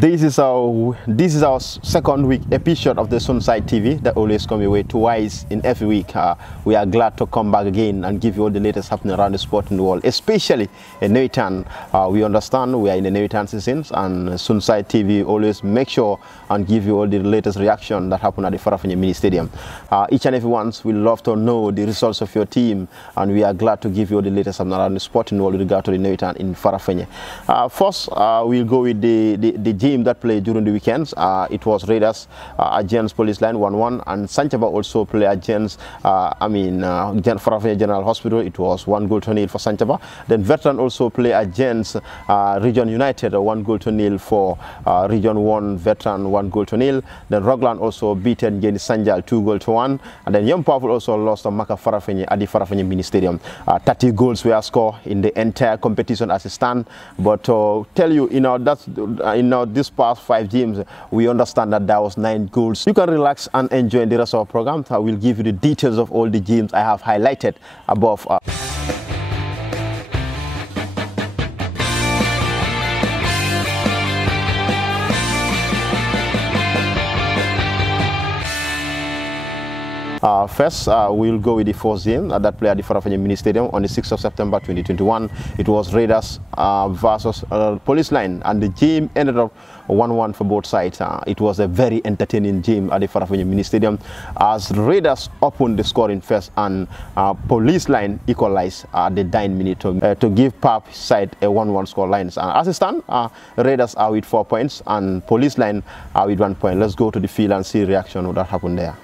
This is our second week episode of the Sunside TV that always come your way twice in every week. We are glad to come back again and give you all the latest happening around the sport in the world, especially in Nawetan. We understand we are in the Nawetan seasons, and Sunside TV always make sure and give you all the latest reaction that happen at the Farafenni mini stadium. Each and every once we love to know the results of your team, and we are glad to give you all the latest happening around the sport in the world with regard to the Nawetan in Farafenni. First, we'll go with the game that played during the weekends. It was Raiders against Police Line 1-1, and Sanjal also played against Farafenni General Hospital. It was 1-0 for Sanjal. Then Veteran also played against Region United, 1-0 for Region 1 Veteran, 1-0. Then Rockland also beaten Ngain Sanjal 2-1, and then Young Powerful also lost to Maka Farafenni at the Farafenni mini stadium. 30 goals were scored in the entire competition as it stands. But to tell you, this past 5 games, we understand that there was 9 goals. You can relax and enjoy the rest of our program. I will give you the details of all the games I have highlighted above. First, we'll go with the first game that played at the Farafenni mini stadium on the 6th of September 2021. It was Raiders versus Police Line, and the game ended up 1-1 for both sides. It was a very entertaining game at the Farafenni mini stadium as Raiders opened the scoring first, and Police Line equalized at the 9th minute to give Pap side a 1-1 score line. As it stands, Raiders are with 4 points and Police Line are with 1 point. Let's go to the field and see the reaction of that happened there.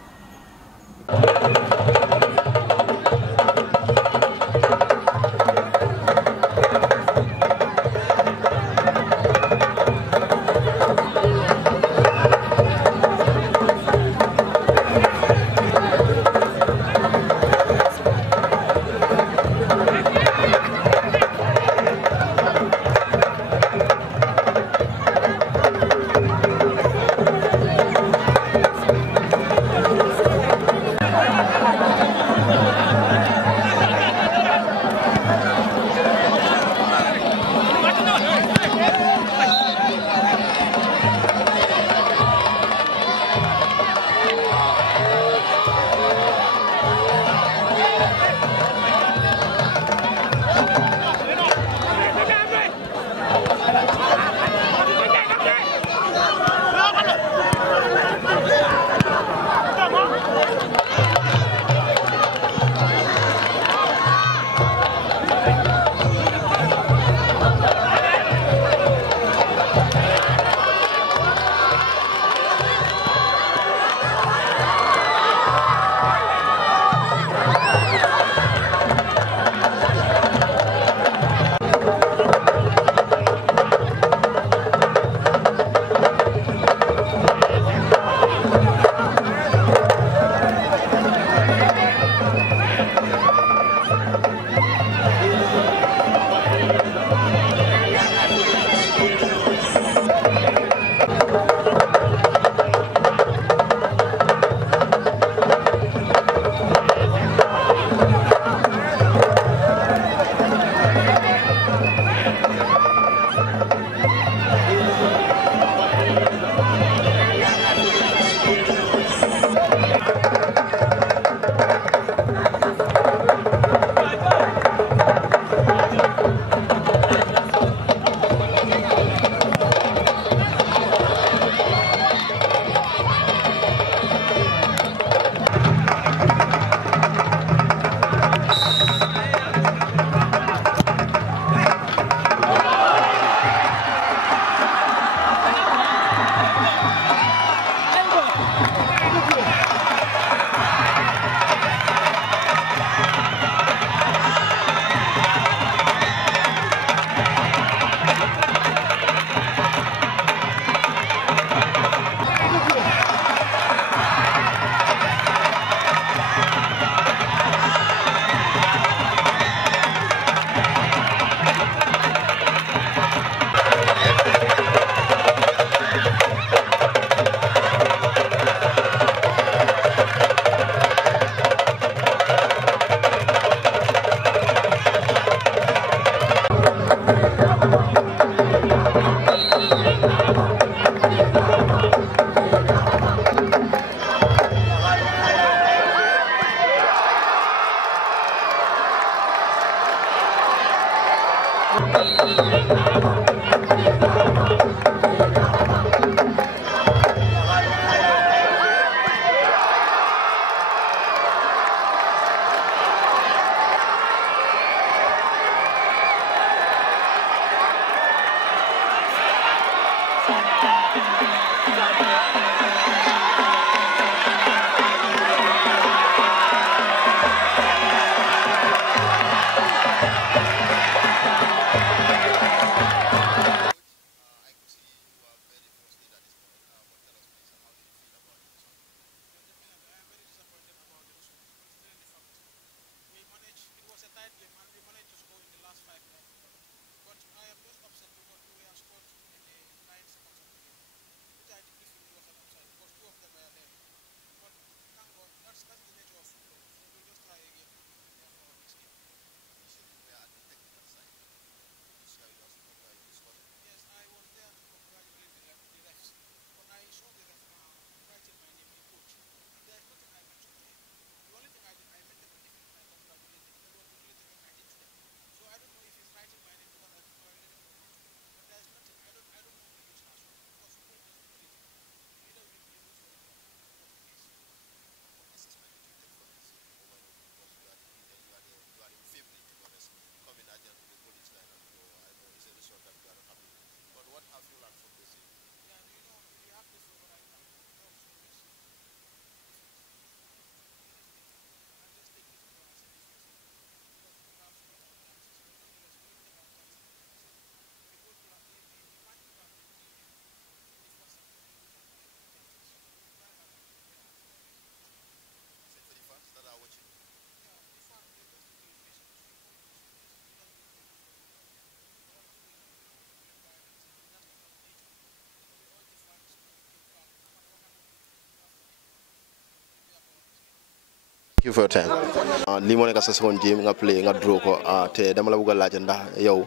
Thank you for your time. Li mo nekk sa second game nga play nga draw ko te dama la bëgg a laaj ndax yow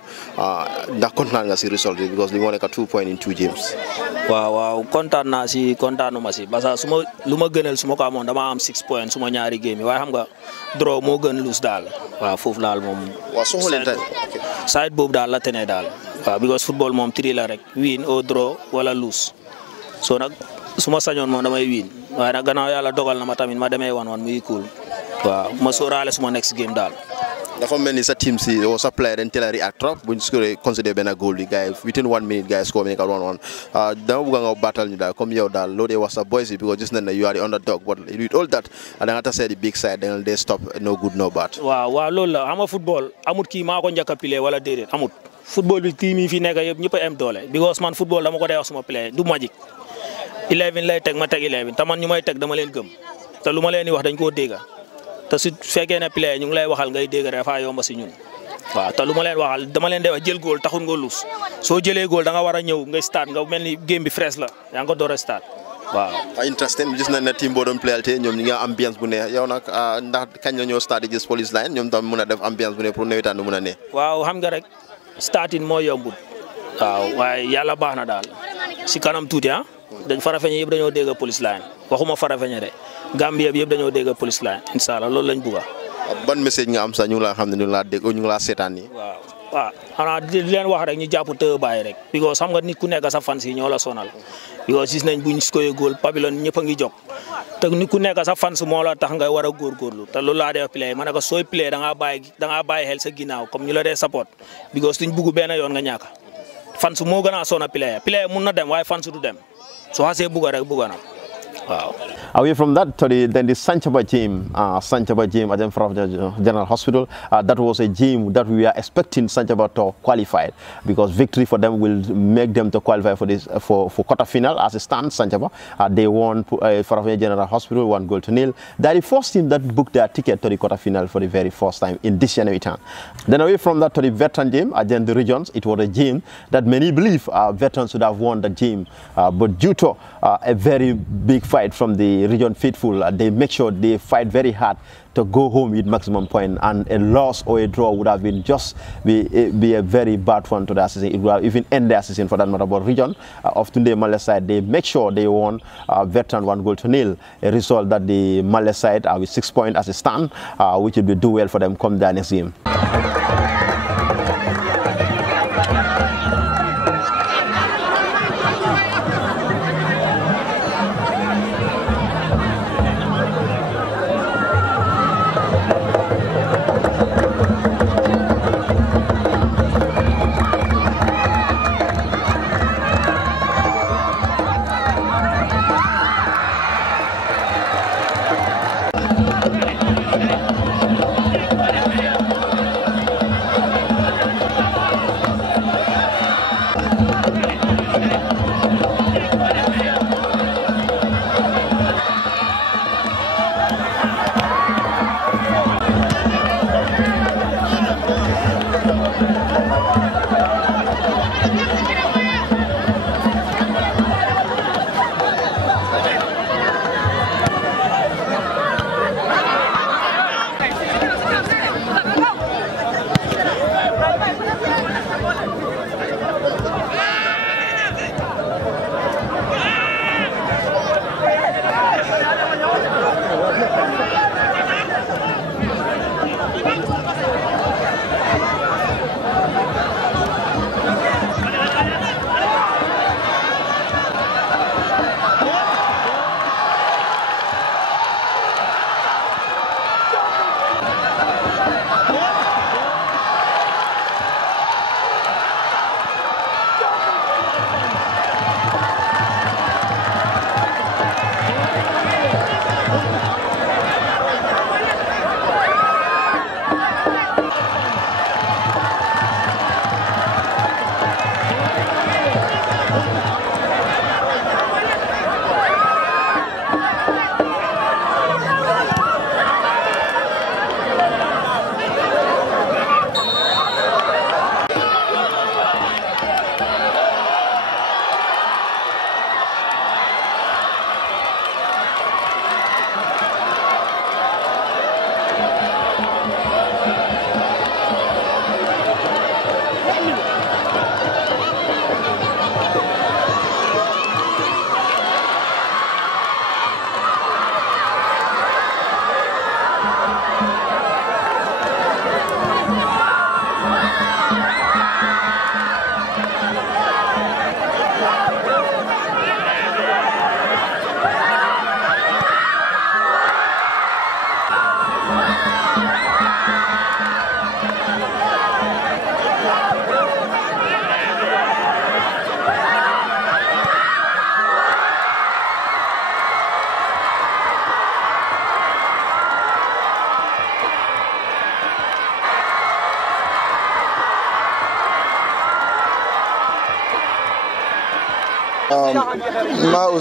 ndax kontaan nga si result bi because li mo nekk 2 points in 2 games. waaw kontaan naa si kontaanuma si parce que suma lu ma gënal suma ko amoon dama am 6 points suma ñaari game yi waaye xam nga draw moo gën lose daal waaw foofu daal moom. waaw soo xoolee tey side boobu daal la tene daal waaw because football moom 3 la rek win or draw wala lose so nag suma sañoon moom damay win waaye nag gannaaw yàlla dogal na ma tamit ma demee 1-1 muy cool. waaw ma sóoraale suma next game daal. dafa mel ni sa team si o sa player dañ teel a react trop buñ scoré considéré benn goal bi gars yi within 1 minute gars yi score nekk 1-1 dama bëgg nga battal ñu daal comme yow daal loo dee wax sa boys yi because gis nañ ne you are the underdog but with all that da nga tasee di big side da nga dee stop no good no bad. waaw loolu la xam nga football amut kii maa ko njëkk a pile wala déedéet amut football bi team yi fi nekk yëpp ñëpp a am doole because man football dama ko dee wax suma play du magic 11 lay teg ma teg 11 te man ñu may teg dama leen gëm te lu ma leen di wax dañ koo dégga te su fekkee ne play ñu ngi lay waxal ngay dégg rek dafa yomb si ñun waaw te lu ma leen waxal dama leen di wax jël góol taxul nga lus soo jëlee góol da nga war a ñëw nga start nga mel ni game bi fresh la yaa ngi ko door a start waaw. interesting gis nañ ne team boo doon playal te ñoom ñi nga ambiance bu neex yow nag ndax kañ la ñoo start di gis police line ñoom tam mën a def ambiance bu neex pour nawetaan du mën a ne. waaw xam nga rek starting moo yombut waaw waaye yàlla baax na daal si kanam tuuti dañ Farafenni yëpp dañoo dégg police line waxuma Farafenni de Gambie yëpp dañoo dégg police line incha allah loolu lañ bëgg. ban message nga am sax ñu ngi la xam ne ñu ngi laa dégg ñu ngi laa seetaan nii. waaw xanaa di leen wax rek ñu jàpp te bàyyi rek because xam nga nit ku nekk sa fans yi ñoo la sonal because gis nañ buñ koy góol Babylone ñëpp a ngi jóg te nit ku nekk sa fans moo la tax nga war a góorgóorlu te loolu laa def play ma ne ko sooy play da ngaa bàyyi xel sa ginnaaw comme ñu la dee support because duñ bugg benn yoon nga ñàkk fans moo gën a sonal play mun na dem waaye fans du dem. So I say Buga Bugana. Wow. Away from that, then the Sanjal gym at the General Hospital, that was a gym that we are expecting Sanjal to qualify because victory for them will make them to qualify for this for quarter final as it stands. Sanjal, they won Farafenni General Hospital 1-0. They are the first team that booked their ticket to the quarter final for the very first time in this Nawetan. Then away from that to the veteran gym at the regions, it was a gym that many believe veterans should have won the gym, but due to a very big fight from the region faithful, they make sure they fight very hard to go home with maximum point, and a loss or a draw would have been be a very bad one to the season. It would have even end their season for that matter. But region of Tunde Male side, they make sure they won veteran 1-0, a result that the Male side with 6 points as a stand, which will do well for them come their next game.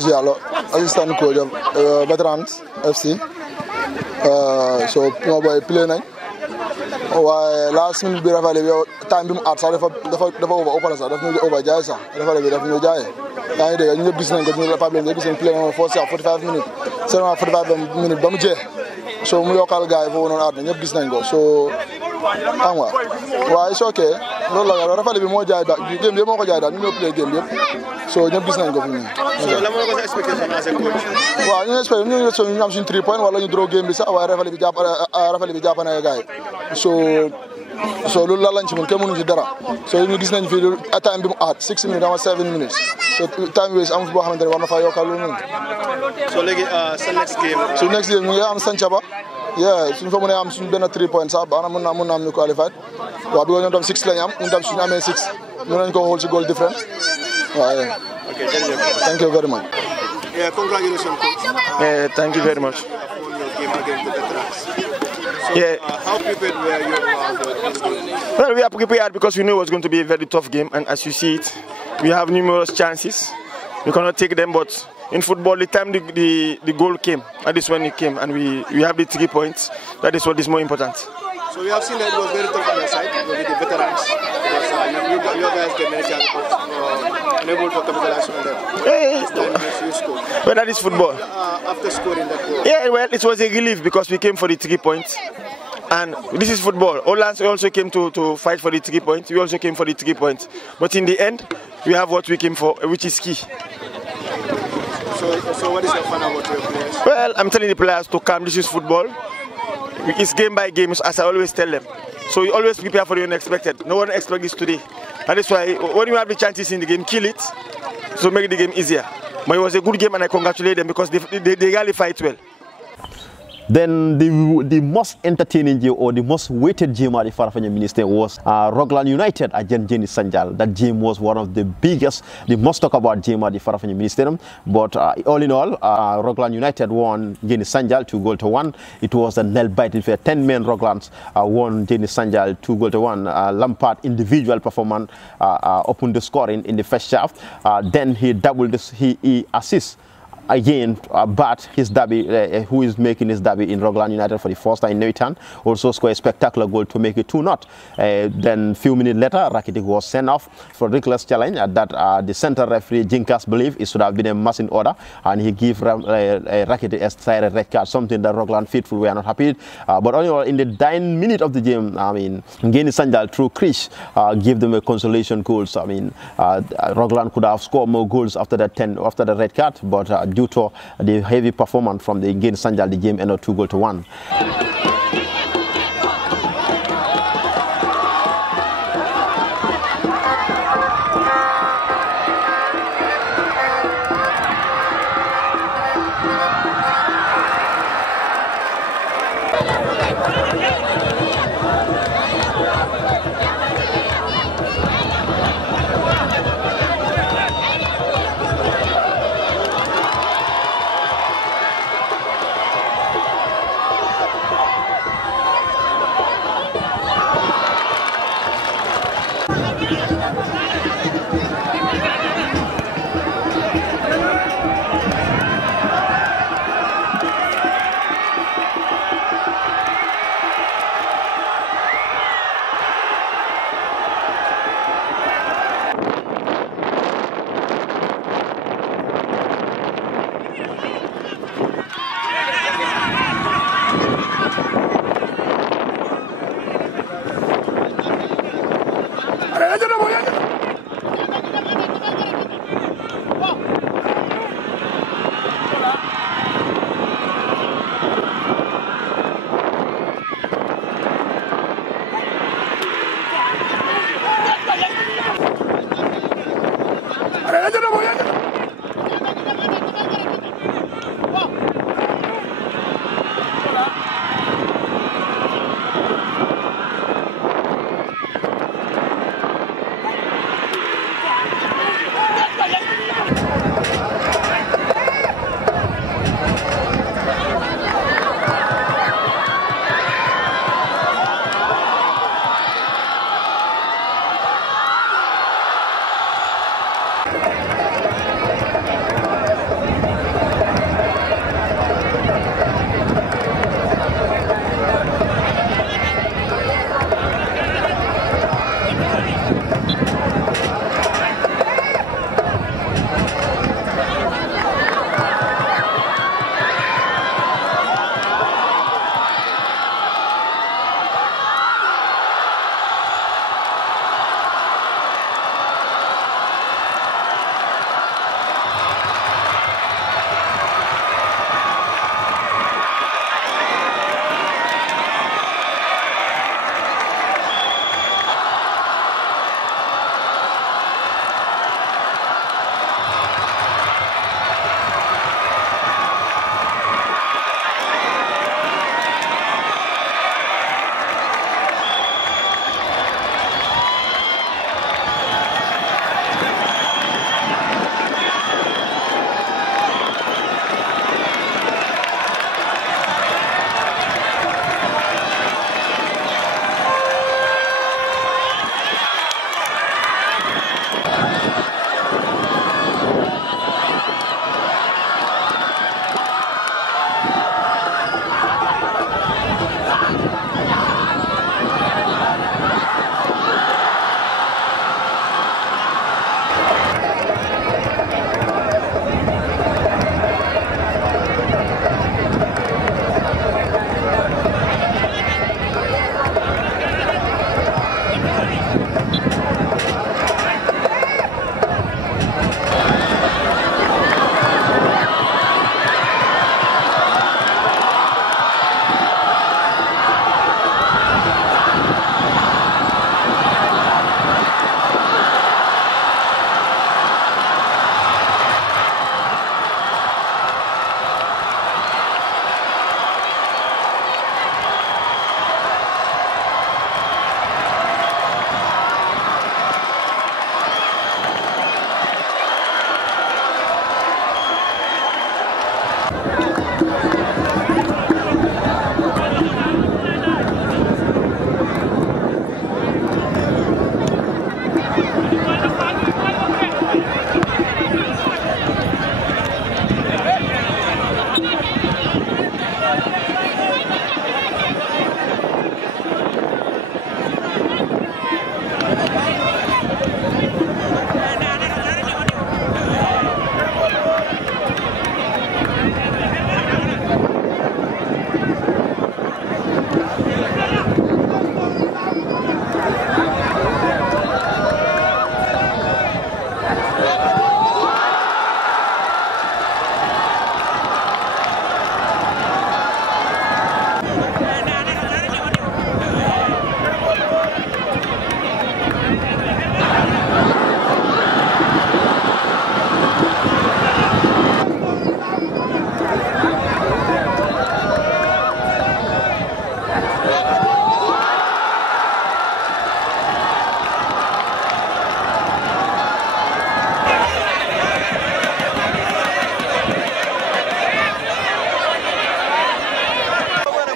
JALLOW, assistant coach of Veterans FC. So my boy play nañ waaye last minute bi rafale bi time bi mu aat sax dafa over sax daf ñu over jaay sax rafale bi daf ñu jaay yaa ngi dégg ñu ñëpp gis nañ ko ñu Pape Len gis nañ play moom 45 minutes seulement 45 minutes ba mu jeex so mu yokkal gars yi foofu noonu aat na ñëpp gis nañ ko so xam nga waaye it's okay loolu la rafale bi moo jaay daal game bi moo ko jaay daal ñu ñëw play game bi yëpp so ñëpp gis nañ ko fi mu so lan moo ko sa expectation as a coach waaw ñu expect ñu am suñu 3 points wala ñu draw game bi sax waaye rafale bi jàpp na gars yi so loolu la lañ ci mën kenn mënu ci dara so ñu gis nañ fi time bi mu aat 6 minutes ama 7 minutes so time waste amul boo xamante ne war na faa yokkal loolu noonu so léegi sa next game su next game ñu ngi am Sanjal suñu fa mënee am suñu benn 3 points sax baax na mën naa am ñu qualified waaw bi ñoom tam 6 lañ am ñun tam suñu amee 6 mën nañ ko xool si goal difference waaw okay jërëjëf thank you very much congratulations coach thank you very much So, how prepared were you this game? Well, we are prepared because we knew it was going to be a very tough game, and as you see it, we have numerous chances. We cannot take them, but in football, the time the goal came, that is when it came, and we have the 3 points. That is what is more important. So we have seen that it was very tough on your side with the veterans, because you guys get many chances, but unable to capitalize on them. This time you scored. Well, that is football. After scoring that goal. Yeah, well, it was a relief because we came for the 3 points. And this is football. Holland also came to fight for the 3 points. We also came for the 3 points. But in the end, we have what we came for, which is key. So what is your fun about your players? Well, I'm telling the players to come. This is football. It's game by game, as I always tell them. So you always prepare for the unexpected. No one expects this today. That is why when you have the chances in the game, kill it. So make the game easier. But it was a good game, and I congratulate them because they really fight well. Then the most entertaining game or the most weighted game at the Farafenni Minister was Rockland United against Sanjal. That game was one of the biggest, the most talked about game at the Farafenni Minister. But all in all, Rockland United won Sanjal 2-1. It was a nail bite. 10-man Rocklands won Sanjal 2-1. Lampard individual performance opened the scoring in the first half. Then he doubled this, he assists again bat his derby, who is making his debut in Rockland United for the first time in Nawetan, also scored a spectacular goal to make it 2-0. Then few minutes later, Rakitic was sent off for reckless challenge that the center referee Jinkas believed it should have been a match in order, and he gave Rakitic a straight red card, something that Rockland faithful were not happy with. But only in the 9th minute of the game, I mean, Ngain Sanjal through Krish gave them a consolation goals. I mean, Rockland could have scored more goals after the red card, but due to the heavy performance from the Ngain Sanjal, the game ended 2-1.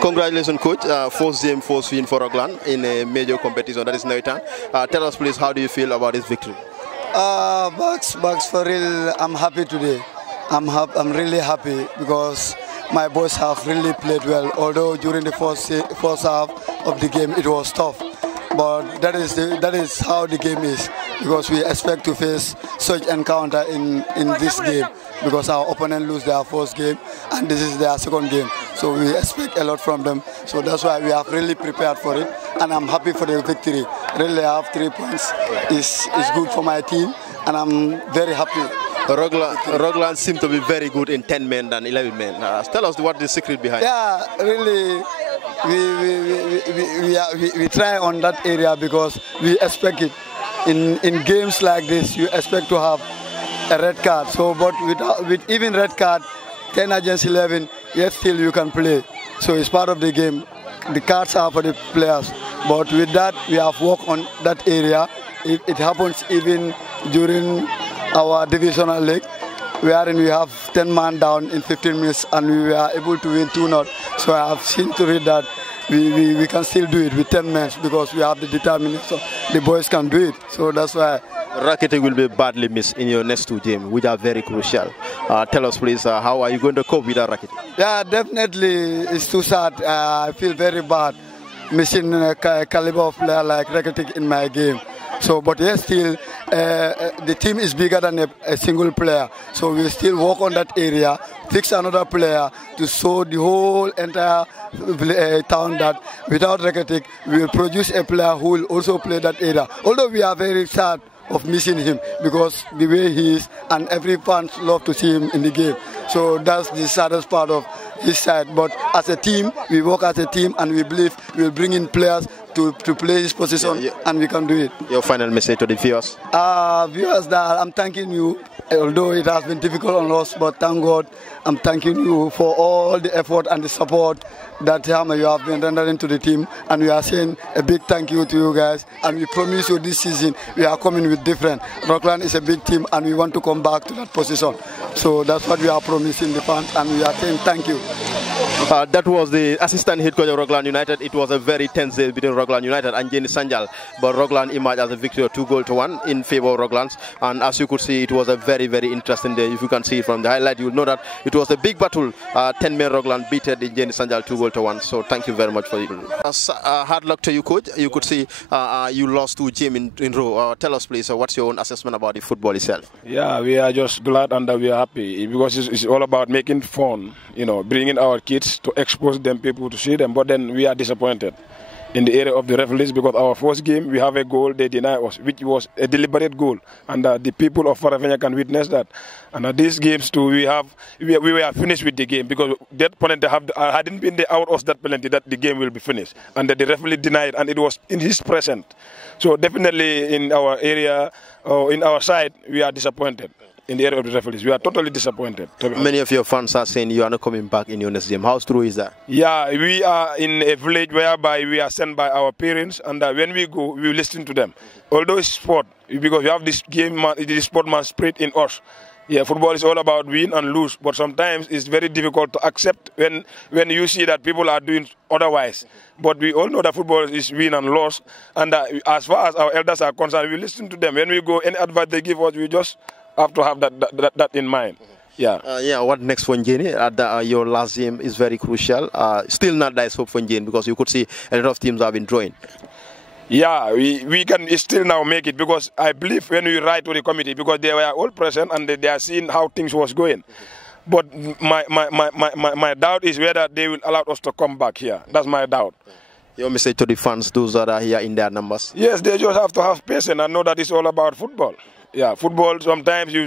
Congratulations, coach. First game, first win for Rockland in a major competition, that is Nawetan. Tell us, please, how do you feel about this victory? Bucks, for real, I'm happy today. I'm really happy because my boys have really played well. Although during the first half of the game it was tough, but that is how the game is, because we expect to face such encounter in this game, because our opponent lose their first game and this is their second game. So we expect a lot from them. So that's why we have really prepared for it, and I'm happy for the victory. Really, I have 3 points. Is good for my team, and I'm very happy. Rockland seem to be very good in 10 men than 11 men. Tell us what the secret behind. Yeah, really, we try on that area because we expect it. In games like this, you expect to have a red card. So, but with even red card, 10 against 11, yet still you can play. So it's part of the game. The cards are for the players. But with that, we have worked on that area. It happens even during our divisional league, wherein we have 10 man down in 15 minutes and we were able to win 2-0. So I have seen to it that we can still do it with 10 men because we have the determination. The boys can do it. So that's why. Racketing will be badly missed in your next 2 games, which are very crucial. Tell us, please, how are you going to cope with that racketing? Yeah, definitely. It's too sad. I feel very bad missing a caliber of player like Racketing in my game. So, but yes, still, the team is bigger than a single player. So we still work on that area, fix another player to show the whole entire town that without Racketing, we will produce a player who will also play that area. Although we are very sad of missing him because the way he is, and every fan love to see him in the game. So that's the saddest part of his side. But as a team, we work as a team, and we believe we will bring in players to play his position, and we can do it. Your final message to the viewers? Viewers, that I'm thanking you, although it has been difficult on us, but thank God, I'm thanking you for all the effort and the support that you have been rendering to the team, and we are saying a big thank you to you guys, and we promise you this season we are coming with different. Rockland is a big team, and we want to come back to that position. So that's what we are promising the fans, and we are saying thank you. That was the assistant head coach of Rockland United. It was a very tense day between Rockland United and Sanjal, but Rockland emerged as a victory of 2-1 in favor of Rocklands. And as you could see, it was a very, very interesting day. If you can see it from the highlight, you will know that it was a big battle. 10-man Rockland beat the Sanjal 2-1. So thank you very much for it. Hard luck to you, coach. You could see you lost 2 games in row. Tell us, please, what's your own assessment about the football itself? Yeah, we are just glad and we are happy because it's all about making fun, you know, bringing our kids to expose them, people to see them. But then we are disappointed in the area of the referees because our first game we have a goal they deny us, which was a deliberate goal, and the people of Farafenni can witness that. And at these games too, we were finished with the game because that penalty hadn't been they out us that penalty that the game will be finished, and that the referee denied, and it was in his presence. So definitely in our area or in our side we are disappointed. In the area of the referees, we are totally disappointed. Many of your fans are saying you are not coming back in your next game. How true is that? Yeah, we are in a village whereby we are sent by our parents, and when we go, we listen to them. Although it's sport, because we have this this sportsman spirit in us. Yeah, football is all about win and lose, but sometimes it's very difficult to accept when you see that people are doing otherwise. But we all know that football is win and loss, and as far as our elders are concerned, we listen to them. When we go, any advice they give us, we just have to have that in mind. Yeah. What next for Ngain? Your last game is very crucial. Still not nice hope for Ngain because you could see a lot of teams have been drawing. Yeah, we can still now make it because I believe when we write to the committee, because they were all present and they are seeing how things was going. But my doubt is whether they will allow us to come back here. That's my doubt. Your message to the fans, those that are here in their numbers? Yes, they just have to have patience and know that it's all about football. Yeah, football, sometimes you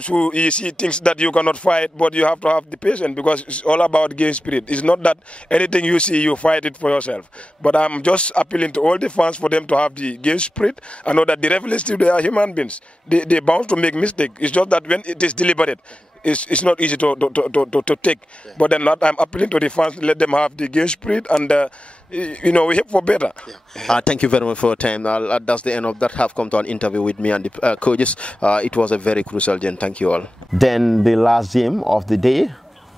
see things that you cannot fight, but you have to have the patience because it's all about game spirit. It's not that anything you see, you fight it for yourself. But I'm just appealing to all the fans for them to have the game spirit and know that the referees, they are human beings. They're bound to make mistakes. It's just that when it is deliberate, it's not easy to take. Yeah. But then I'm appealing to the fans, let them have the game spirit and we hope for better. Yeah. Thank you very much for your time. That's the end of that. Have come to an interview with me and the coaches. It was a very crucial game. Thank you all. Then the last game of the day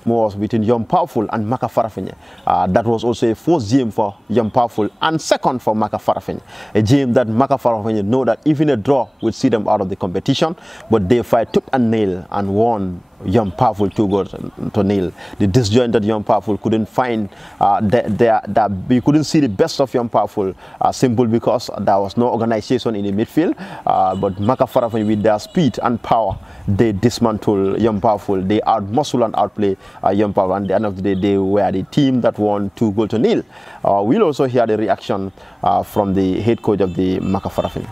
was between Young Powerful and Maka Farafenni. That was also a first game for Young Powerful and second for Maka Farafenni. A game that Maka Farafenni know that even a draw would see them out of the competition, but they fight tooth and nail and won Young Powerful 2-0. The disjointed Young Powerful couldn't find we couldn't see the best of Young Powerful simply because there was no organization in the midfield. But Maka Farafenni, with their speed and power, they dismantled Young Powerful. They out-muscle and outplay Young Powerful. And at the end of the day, they were the team that won 2-0. We'll also hear the reaction from the head coach of the Maka Farafenni.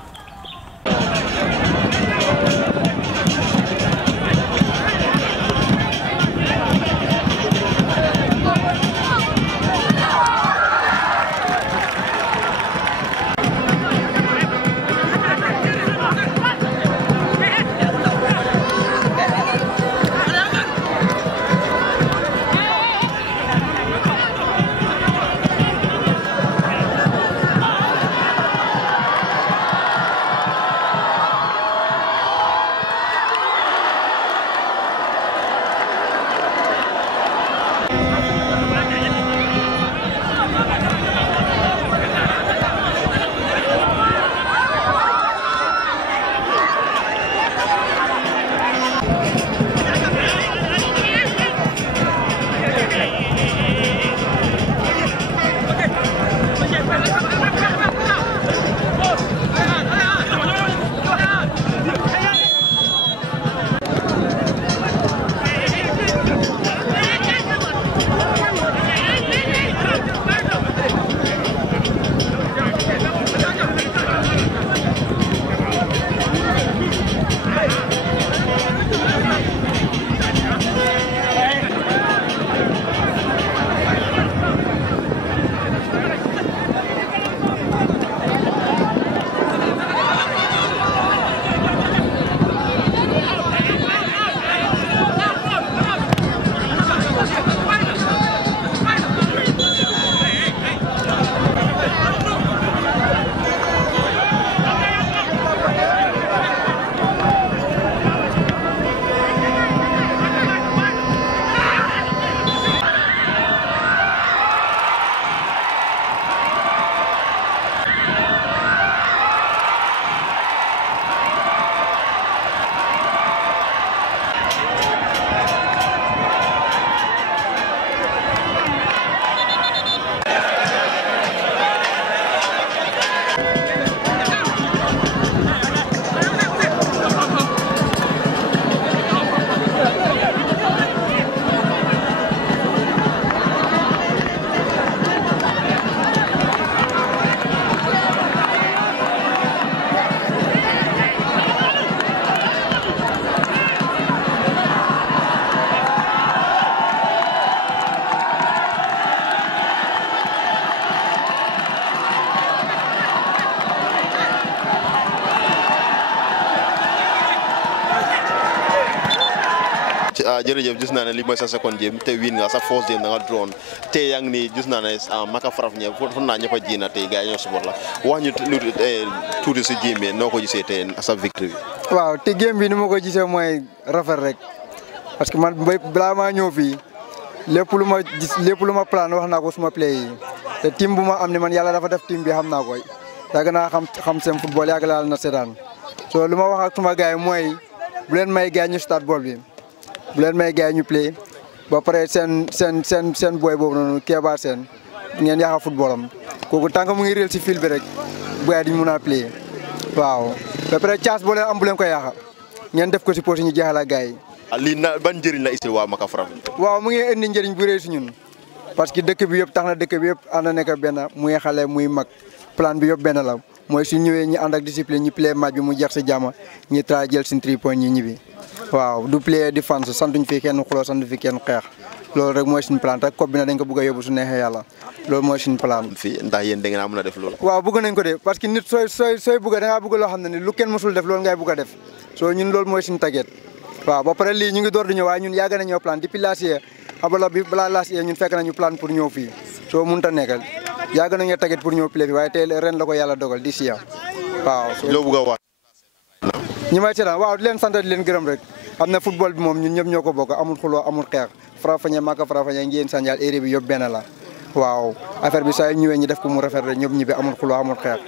jërëjëf gis naa ne li mooy sa second game te win nga sa first game da nga drone te yaa ngi nii gis naa ne Maka Farafenni fon naa ñëpp a jiina tey gars yi ñoo support la wax ñu tuuti si game bi noo ko gisee tey sa victory bi. waaw te game bi ni ma ko gisee mooy rafet rek parce que man balaa maa ñëw fii lépp lu ma plan wax naa ko suma play yi te team bu ma am ni man yàlla dafa def team bi xam naa ko yàgg naa xam seen football yàgg laa na seetaan so lu ma wax ak suma gars yi mooy bu leen may gars ñu start ball bi bu leen may gars ñu play ba pare seen boy boobu noonu Kéba seen ngeen yaxa football am kooku tant que mu ngi réel si fil bi rek boy duñ mun a play waaw ba pare caas boo leen am bu leen ko yaxa ngeen def ko si poche ñu jeexal ak gars yi. lii na ban njëriñ la istil waa Maka Farafenni. waaw mu ngi indi njëriñ bu rëy si ñun parce que dëkk bi yëpp tax na dëkk bi yëpp ànd nekk benn muy xale muy mag plan bi yëpp benn la mooy su ñëwee ñu ànd ak discipline ñu play match bi mu jeex si jàmm ñu tra jël sin 3 points ñi ñibbi waaw du play di fans santuñ fi kenn xuloo sant fi kenn xeex loolu rek mooy suñu plan te coupe bi na dañ ko bëgg a yóbbu su neexee yàlla loolu mooy suñu plan. fii ndax yéen da ngeen a mën a def loolu. waaw bëgg nañ ko de parce que nit sooy bëgg da ngaa bëgg loo xam ne ni lu kenn mësul def loolu ngay bëgg a def soo ñun loolu mooy suñu tàgget waaw ba pare lii ñu ngi door di ñëw waaye ñun yàgg nañoo plan depuis last year xabala bi balaa last year ñun fekk nañu plan pour ñëw fii soo mënut a nekkal yàgg nañoo tàgget pour ñëw play fi waaye tey ren la ko yàlla dogal di siya waaw. loo bëgg a wax. ñi may seetaan waaw di leen sant di leen gërëm rek am na football bi moom ñun ñëpp ñoo ko bokk amul xuloo amul xeex Farafenni Maka Farafenni Ngain Sanjal area bi yëpp benn la waaw affaire bi saa yu ñëwee ñi def ko mu rafet rek ñëpp ñibbi amul xuloo amul xeex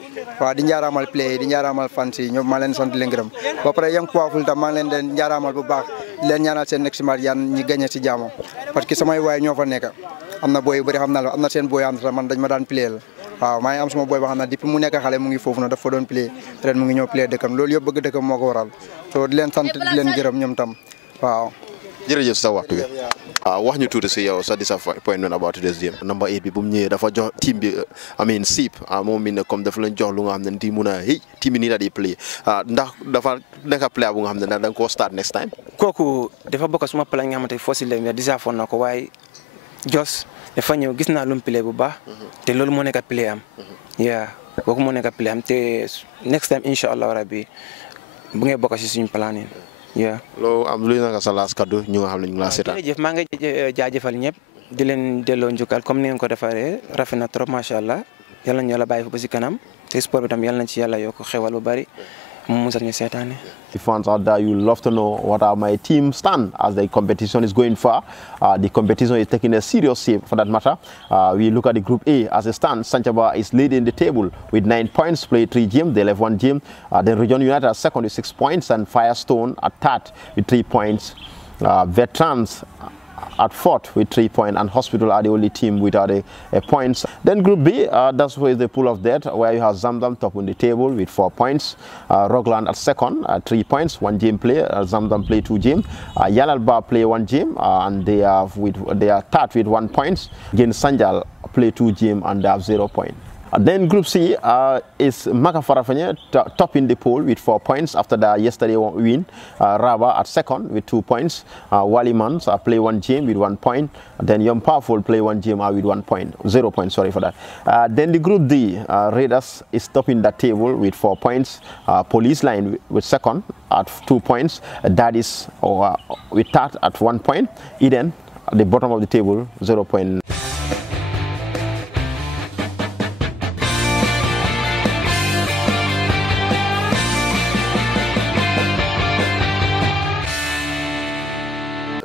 waaw di njaaraamal play di njaaraamal fans yi ñoom maa leen sant di leen gërëm ba pare yang powerful tam maa ngi leen di njaaraamal bu baax di leen ñaanal seen next match yan ñi gagné si jàmm parce que samay waay ñoo fa nekk am na boy yu bëri xam naa la am na seen boy am man dañ ma daan play la waaw maa ngi am sama boy ba xam ne depuis mu nekk xale mu ngi foofu na dafa doon play ren mu ngi ñëw play dëkkam loolu yëpp bëgg dëkkam moo ko waral so di leen sant di leen gërëm ñoom tam waaw jërëjëf sa waxtu bi wax ñu tuuti si yow sa disappointment about today's game number 8 bi bu mu ñëwee dafa jox team bi siip moom mi ne comme dafa leen jox lu nga xam ne di mun a team bi nii la di play ndax dafa nekk player bu nga xam ne da nga koo start next time kooku dafa bokk suma plan nga xamante fosi leen disappoint na ko waaye Jos dafa ñëw gis naa lu mu play bu baax te loolu moo nekk play am yaa kooku moo nekk play am te next time incha allah rabbi bu ngay bokk si suñu plan yi yaa loolu am luy naka sa laas kaddu ñu nga xam ne ñu ngi laa seetaan jërëjëf maa ngi jaajëfal ñëpp di leen delloo njukkal comme ni ngeen ko defaree rafet na trop macha allah yal nañu yàlla bàyyi fa ba si kanam te sport bi tam yal nañ ci yàlla yokk xewal bu bari mu musal ñu seetaane. The fans out there, you love to know what my team stand as the competition is going far. The competition is taking a serious shape for that matter. We look at the Group A as it stands. Sanjal is leading the table with 9 points, played 3 games. They left 1 game. Then Region United at second with 6 points and Firestone at third with 3 points. Veterans at fourth with 3 points, and Hospital are the only team without a points. Then Group B, that's where the pool of death, where you have Zamzam top on the table with 4 points. Rockland at second, 3 points, 1 game play. Zamzam play 2 games. Yalalba play 1 game, and they are third with 1 point. Again, Sanjal play 2 games and they have 0 points. Then Group C is Maka Farafenni top in the pool with 4 points after the yesterday win. Raba at second with 2 points. Walimans play 1 game with 1 point. Then Young Powerful play 1 game with 1 point, 0 points. Sorry for that. Then the Group D, Raiders is top in that table with 4 points. Police Line with second at 2 points. That is with third at 1 point. Eden at the bottom of the table 0 point.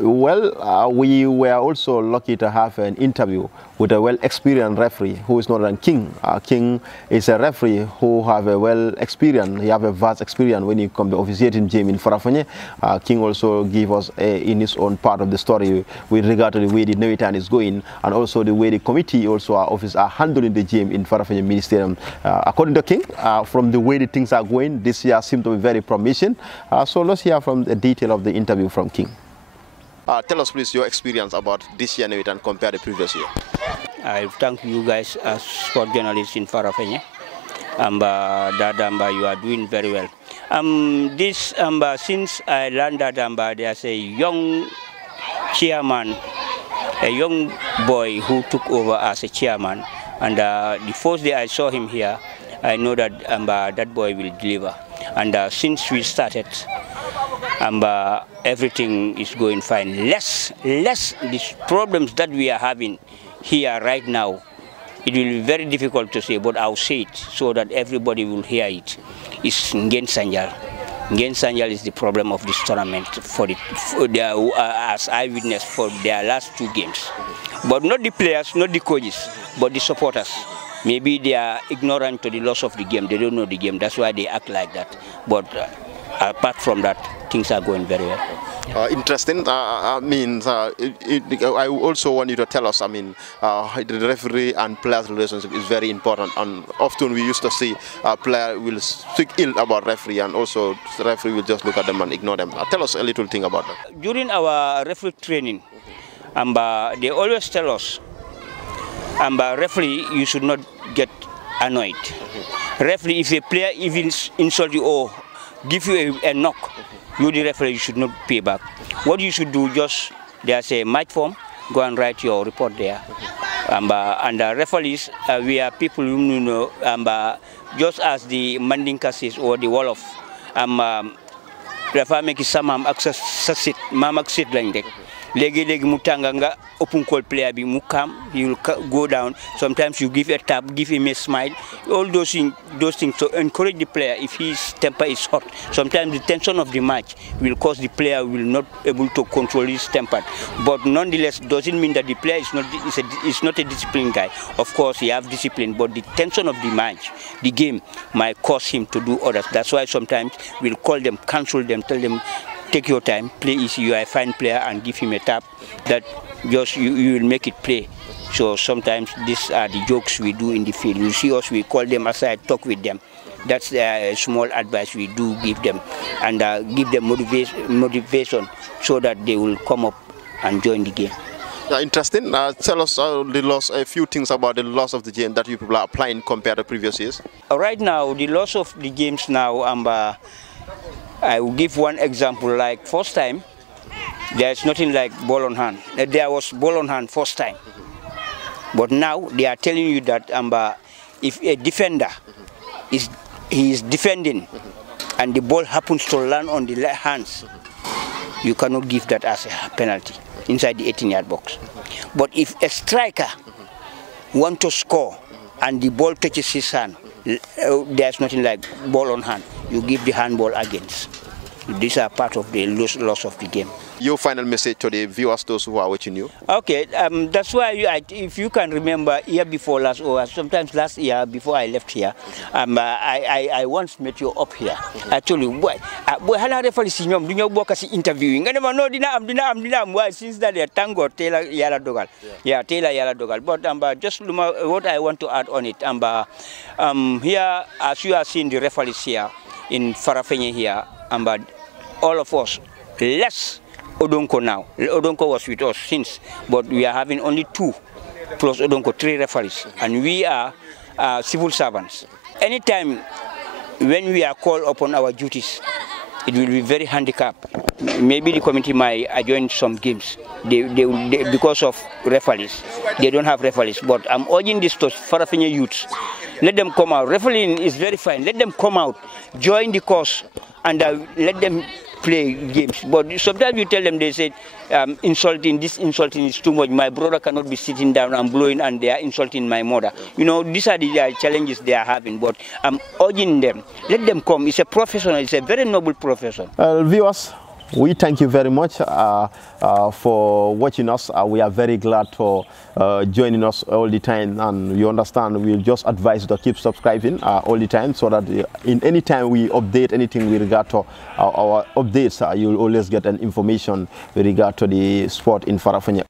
Well, we were also lucky to have an interview with a well-experienced referee who is not than King. King is a referee who have a well-experienced, he have a vast experience when he comes to officiating game in Farafenni. King also gave us in his own part of the story with regard to the way the Nawetan is going and also the way the committee also our office are handling the game in Farafenni Ministerium. According to King, from the way the things are going, this year seems to be very promising. So let's hear from the detail of the interview from King. Tell us please your experience about this year Nawetan compared to the previous year. I thank you guys as sport journalists in Farafenni. You are doing very well. Since I learned that there's a young chairman, a young boy who took over as a chairman, and the first day I saw him here, I know that that boy will deliver. And since we started, everything is going fine. Less these problems that we are having here right now. It will be very difficult to say, but I'll say it so that everybody will hear it. It's Ngain Sanjal. Ngain Sanjal is the problem of this tournament as I witnessed for their last 2 games. But not the players, not the coaches, but the supporters. Maybe they are ignorant to the loss of the game. They don't know the game. That's why they act like that. But apart from that, things are going very well. Interesting. I also want you to tell us, the referee and players relationship is very important, and often we used to see a player will speak ill about referee, and also the referee will just look at them and ignore them. Tell us a little thing about that. During our referee training, they always tell us, referee, you should not get annoyed. Referee, if a player even insult you or give you a knock, you the referee, you should not pay back. What you should do, just there's a match form, go and write your report there. And the referees, we are people who know, just as the Mandinka is or the Wolof, referee make some access sit, mamak sit like that. Legi mutanga nga open call player be mukam, he will go down. Sometimes you give a tap, give him a smile. All those things to encourage the player if his temper is hot. Sometimes the tension of the match will cause the player will not able to control his temper. But nonetheless, doesn't mean that the player is not a disciplined guy. Of course, he have discipline, but the tension of the match, the game, might cause him to do others. That's why sometimes we'll call them, cancel them, tell them, take your time, play easy, you are a fine player, and give him a tap that just you will make it play. So sometimes these are the jokes we do in the field. You see us, we call them aside, talk with them. That's a small advice we do give them, and give them motivation so that they will come up and join the game. Interesting. Tell us a few things about the loss of the game that you people are applying compared to previous years. Right now, the loss of the games now, I will give one example. Like first time, there's nothing like ball on hand. There was ball on hand first time. But now they are telling you that if a defender is defending and the ball happens to land on the left hands, you cannot give that as a penalty inside the 18-yard box. But if a striker wants to score and the ball touches his hand, there's nothing like ball on hand. You give the handball against. These are part of the loss of the game. Your final message to the viewers, those who are watching you? Okay, that's why if you can remember year before last, or sometimes last year before I left here, I once met you up here. Actually, boy, hala referee sinyom dunyo boka si interviewing. Ngane no dina am why since that tango Taylor yala dogal. Yeah, Taylor yala dogal. But just what I want to add on it, here as you are seeing the referees here in Farafenni here, all of us less Odonko now. Odonko was with us since, but we are having only 2 plus Odonko 3 referees, and we are civil servants. Anytime when we are called upon our duties, it will be very handicapped. Maybe the committee might adjourn some games because of referees. They don't have referees, but I'm urging this to Farafenni youths. Let them come out. Refereeing is very fine. Let them come out, join the cause, and let them play games. But sometimes you tell them, they say, insulting is too much. My brother cannot be sitting down and blowing, and they are insulting my mother. You know, these are the challenges they are having. But I'm urging them, let them come. It's a profession. It's a very noble profession. Viewers, we thank you very much for watching us. We are very glad for joining us all the time, and you understand we'll just advise you to keep subscribing all the time, so that in any time we update anything with regard to our updates, you'll always get an information with regard to the sport in Farafenni.